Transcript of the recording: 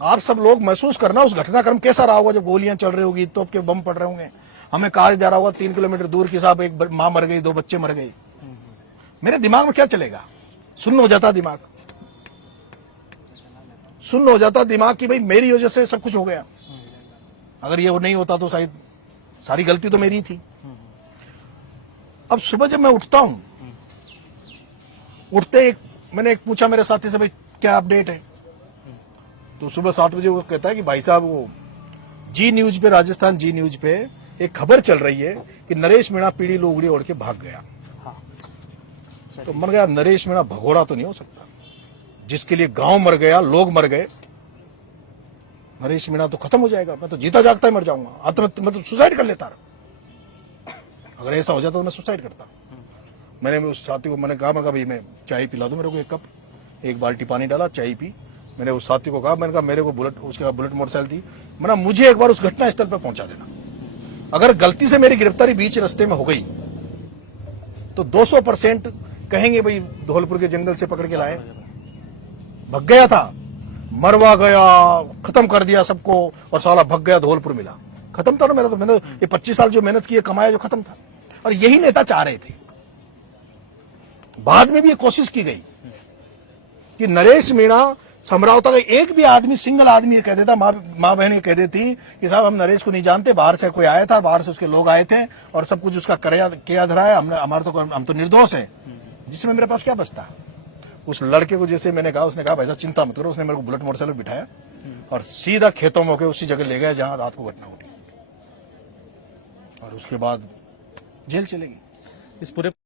आप सब लोग महसूस करना उस घटनाक्रम कैसा रहा होगा जब गोलियां चल रही होगी, तोप के बम पड़ रहे होंगे, हमें कहा जा रहा होगा 3 किलोमीटर दूर की साहब एक माँ मर गई, 2 बच्चे मर गए। मेरे दिमाग में क्या चलेगा? सुन्न हो जाता दिमाग, सुन्न हो जाता दिमाग कि भाई मेरी वजह से सब कुछ हो गया। अगर ये नहीं होता तो शायद सारी गलती तो मेरी थी। अब सुबह जब मैं उठता हूं, उठते मैंने एक पूछा मेरे साथी से, भाई क्या अपडेट है? तो सुबह 7 बजे वो कहता है कि भाई साहब वो जी न्यूज पे, राजस्थान जी न्यूज पे एक खबर चल रही है कि नरेश मीणा पीढ़ी लोगड़ी ओढ़ के भाग गया। तो मन गया नरेश मीणा भगोड़ा तो नहीं हो सकता, जिसके लिए गांव मर गया, लोग मर गए। नरेश मीणा तो खत्म हो जाएगा, मैं तो जीता जागता ही मर जाऊंगा। अब तो मैं तो सुसाइड कर लेता। अगर ऐसा हो जाता तो मैं सुसाइड करता। मैंने उस साथी को मैंने कहा भाई मैं चाय पिला दो मेरे को, 1 कप, 1 बाल्टी पानी डाला, चाय पी। मैंने उस साथी को कहा, मैंने कहा मेरे को उसके बाद बुलेट मोटरसाइकिल थी, मैंने मुझे एक बार उस घटना स्थल पर पहुंचा देना। अगर गलती से मेरी गिरफ्तारी बीच रास्ते में हो गई तो 200% कहेंगे भाई धौलपुर के जंगल से पकड़ के लाए, भग गया था, मरवा गया, खत्म कर दिया सबको, और साला भग गया, धौलपुर मिला। खत्म था ना मेरा, तो मैंने ये 25 साल जो मेहनत की है, कमाया, जो खत्म था। और यही नेता चाह रहे थे। बाद में भी ये कोशिश की गई कि नरेश मीणा समरावता का एक भी आदमी, सिंगल आदमी कह देता, माँ बहन कह देती कि साहब हम नरेश को नहीं जानते, बाहर से कोई आया था, बाहर से उसके लोग आए थे और सब कुछ उसका किया धरा है, हम तो निर्दोष है। जिसमें मेरे पास क्या बचता? उस लड़के को जैसे मैंने कहा, उसने कहा भाई साहब चिंता मत करो, उसने मेरे को बुलेट मोटरसाइकिल बिठाया और सीधा खेतों में होकर उसी जगह ले गया जहां रात को घटना हुई, और उसके बाद जेल चलेगी। इस पूरे